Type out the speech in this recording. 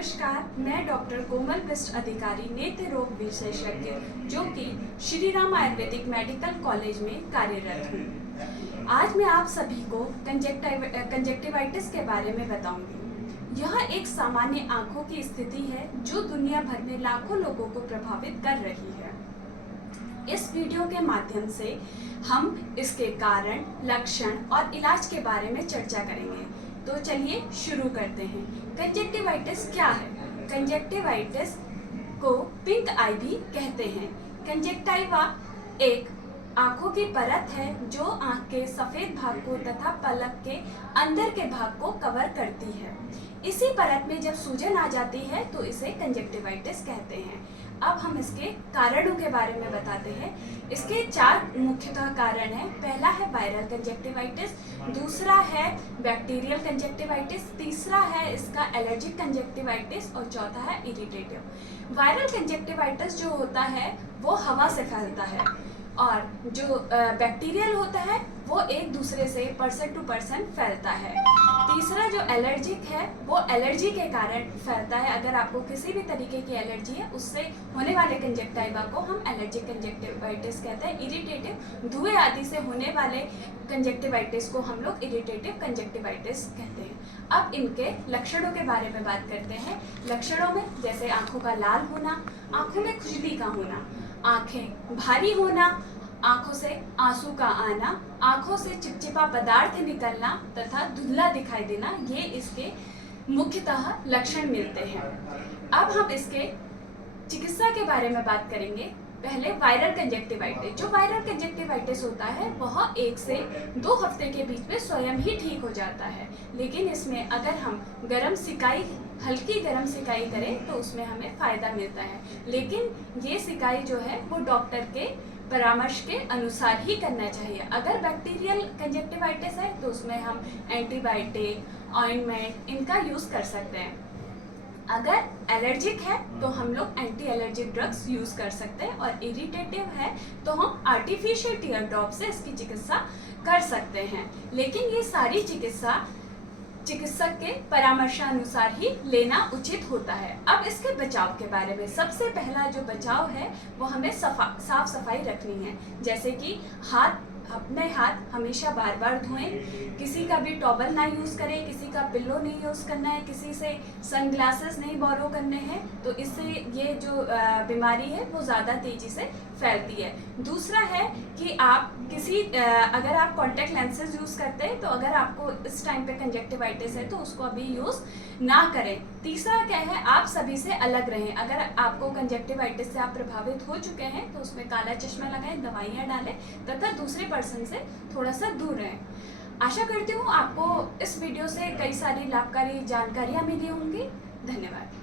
नमस्कार, मैं डॉक्टर कोमल बिष्ट अधिकारी नेत्र रोग विशेषज्ञ जो कि श्री राम आयुर्वेदिक मेडिकल कॉलेज में कार्यरत हूँ। आज मैं आप सभी को कंजक्टिवाइटिस के बारे में बताऊंगी। यह एक सामान्य आंखों की स्थिति है जो दुनिया भर में लाखों लोगों को प्रभावित कर रही है। इस वीडियो के माध्यम से हम इसके कारण, लक्षण और इलाज के बारे में चर्चा करेंगे। तो चलिए शुरू करते हैं। कंजक्टिवाइटिस क्या है? कंजक्टिवाइटिस को पिंक आई भी कहते हैं। कंजक्टिवा एक आंखों की परत है जो आंख के सफेद भाग को तथा पलक के अंदर के भाग को कवर करती है। इसी परत में जब सूजन आ जाती है तो इसे कंजक्टिवाइटिस कहते हैं। अब हम इसके कारणों के बारे में बताते हैं। इसके 4 मुख्यतः कारण हैं। पहला है वायरल कंजक्टिवाइटिस, दूसरा है बैक्टीरियल कंजक्टिवाइटिस, तीसरा है इसका एलर्जिक कंजक्टिवाइटिस और चौथा है इरिटेटिव। वायरल कंजक्टिवाइटिस जो होता है वो हवा से फैलता है और जो बैक्टीरियल होता है वो एक दूसरे से पर्सन टू पर्सन फैलता है। तीसरा जो एलर्जिक है वो एलर्जी के कारण फैलता है। अगर आपको किसी भी तरीके की एलर्जी है उससे होने वाले कंजक्टिवा को हम एलर्जिक कंजक्टिवाइटिस कहते हैं। इरिटेटिव धुएं आदि से होने वाले कंजक्टिवाइटिस को हम लोग इरिटेटिव कंजक्टिवाइटिस कहते हैं। अब इनके लक्षणों के बारे में बात करते हैं। लक्षणों में जैसे आंखों का लाल होना, आंखों में खुजली का होना, आंखें भारी होना, आंखों से आंसू का आना, आंखों से चिपचिपा पदार्थ निकलना तथा धुंधला दिखाई देना, ये इसके मुख्यतः लक्षण मिलते हैं। अब हम इसके चिकित्सा के बारे में बात करेंगे। पहले वायरल कंजक्टिवाइटिस। जो वायरल कंजक्टिवाइटिस होता है वह 1 से 2 हफ्ते के बीच में स्वयं ही ठीक हो जाता है, लेकिन इसमें अगर हम हल्की गर्म सिकाई करें तो उसमें हमें फ़ायदा मिलता है। लेकिन ये सिकाई जो है वो डॉक्टर के परामर्श के अनुसार ही करना चाहिए। अगर बैक्टीरियल कंजक्टिवाइटिस है तो उसमें हम एंटीबायोटिक, ऑइंटमेंट इनका यूज़ कर सकते हैं। अगर एलर्जिक है तो हम लोग एंटी एलर्जिक ड्रग्स यूज़ कर सकते हैं और इरिटेटिव है तो हम आर्टिफिशियल टीयर ड्रॉप से इसकी चिकित्सा कर सकते हैं। लेकिन ये सारी चिकित्सा चिकित्सक के परामर्शानुसार ही लेना उचित होता है। अब इसके बचाव के बारे में सबसे पहला जो बचाव है वो हमें साफ सफाई रखनी है। जैसे कि अपने हाथ हमेशा बार बार धोएं, किसी का भी टॉवल ना यूज़ करें, किसी का पिल्लो नहीं यूज़ करना है, किसी से सनग्लासेस नहीं बोरो करने हैं, तो इससे ये जो बीमारी है वो ज़्यादा तेज़ी से फैलती है। दूसरा है कि आप अगर आप कॉन्टैक्ट लेंसेज यूज़ करते हैं तो अगर आपको इस टाइम पे कंजक्टिवाइटिस है तो उसको अभी यूज़ ना करें। तीसरा क्या है, आप सभी से अलग रहें। अगर आपको कंजक्टिवाइटिस से आप प्रभावित हो चुके हैं तो उसमें काला चश्मा लगाएं, दवाइयाँ डालें तथा दूसरे पर्सन से थोड़ा सा दूर रहें। आशा करती हूँ आपको इस वीडियो से कई सारी लाभकारी जानकारियाँ मिली होंगी। धन्यवाद।